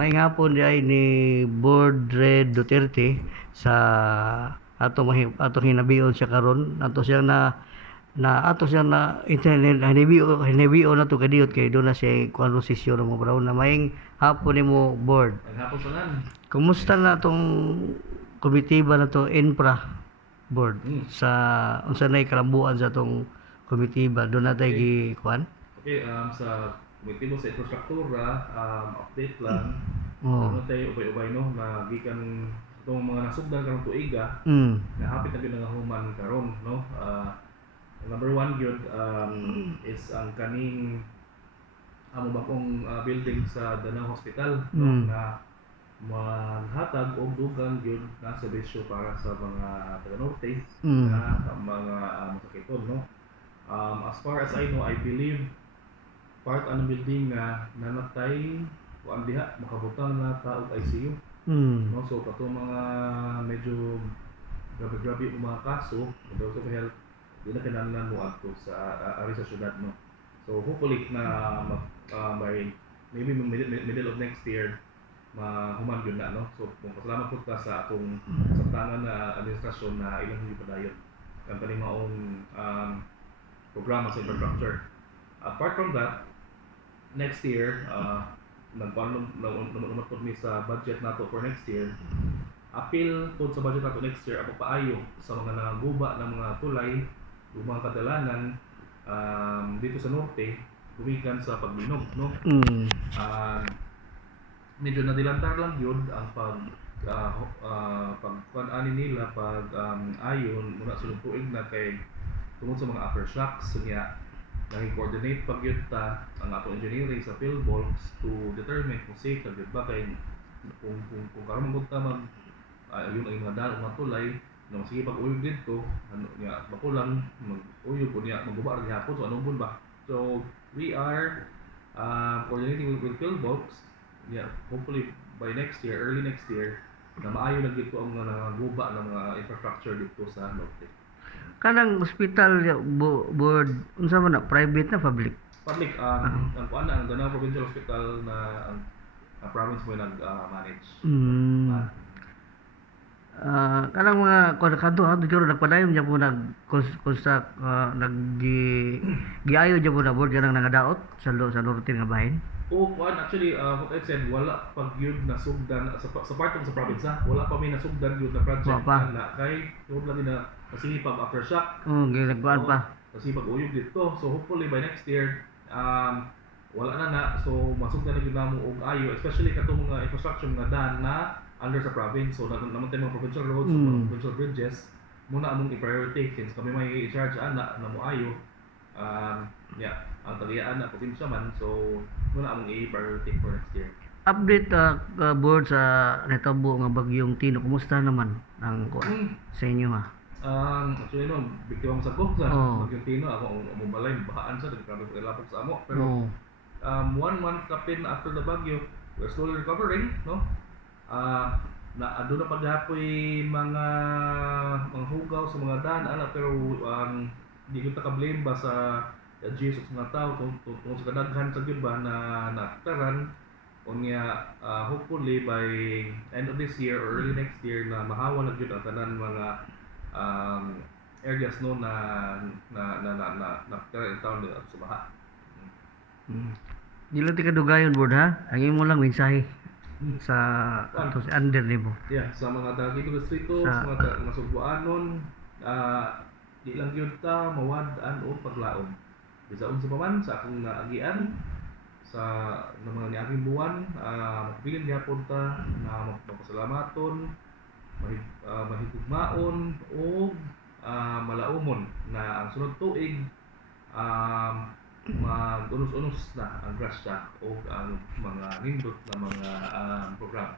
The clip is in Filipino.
May hapon di ay ni Board Red Duterte sa ato hinabion siya karon ato siya na internet hinibio na to kadiyot kay do na siya konversasyon mo bro na maing hapon nimo board. Ang hapon pa nan. Kumusta na tong komitiba na to infra board sa unsa nay kalambuan sa tong komitiba do na tay gi kuan? Okay, sa komitibo sa infrastruktura, update lang. Oh. Ano tayo ubay-ubay no na gikan itong mga nasugdan karong tuiga na hapit na gyud nga human karon no. Number one yun is ang kaning amo bakong building sa Danao Hospital no, na maghatag og dugang yun na serbisyo para sa mga taga-norte na mga masakiton no. As far as I know, I believe part ang building nga nanatay kuan diha makabutang na ta og ICU no. So katong mga medyo grabe ang mga kaso sa health di na kinahanglan mo adto sa ari sa syudad no. So hopefully na by maybe middle of next year mahuman gyud na no. So pasalamat pud ta sa akong samtangan na administrasyon na ilang gipadayon ang kaning maong programa sa infrastructure. Apart from that, next year nagpanong pud mi sa budget nato for next year. Appeal pud sa budget nato next year ako paayo sa mga nangaguba ng mga tulay yung mga kadalanan dito sa norte gumikan sa pagbinog no. Medyo nadilantar lang yun ang pagkuan-ani nila pag ayon muna sulod tuig na kay tungod sa mga aftershocks niya nag-coordinate pag yun ta ang ato engineering sa PhilBolks to determine kung safe na ba kay kung karon magud ta yun ang mga daan mga tulay no sige pag uyog dito ano niya bakulang mag-uyog o niya maguba rin hapon so anong ba. So we are coordinating with PhilBolks hopefully by next year, early next year na maayo na dito ang mga guba ng mga infrastructure dito sa norte. Kanang hospital board unsa man na private na public? Public ang kuan ang Danao Provincial Hospital na ang province mo nag-manage. Kanang mga kanto siguro nagpadayon dyan po nag-construct giayo dyan po na board kanang nangadaot sa norte nga bahin? Kuan actually what I said wala pag yun nasugdan sa part sa province wala pa may nasugdan yun na project na kay yun lang na kasi pag aftershock ginagkuan pa kasi pag uyog dito so hopefully by next year wala na so masugdan na gyud namo og ayo especially katong mga infrastructure nga daan na under sa province so naman tayo mga provincial roads mga provincial bridges muna among i-priority since kami may i-charge na mo ayo ang taliyaan na probinsya man so muna among i-priority for next year. Update board sa netabo nga bagyong Tino kumusta naman ang sa inyo ha? Actually no biktima sa ko sa bagyong Tino ako mubalay bahaan sa grabe ilapok sa amo pero 1 month kapin after the bagyo we're slowly recovering no. Na ado na paghapoy mga hugaw sa mga daan pero di ko ta ka-blame ba sa Jesus nga tao kung sa kadaghan sa gyud ba na naktaran unya hopefully by end of this year or early next year na mahawa na gyud ang tanan mga areas no na naktaran taon dito sa baha. Dilo ti kadugayon board ha. Ang imo lang mensahe sa ato si under nimo. Yeah, sa mga dagito distrito, sa mga nasugbuanon, di lang gyud ta mawad-an o paglaom. Bisaon sa paman sa akong naagian sa mga niaging buwan, mapabilin gyapon ta na mapasalamaton, mahigugmaon o malaumon na ang sunod tuig mag-unos-unos na ang grasya o ang mga nindot na mga program.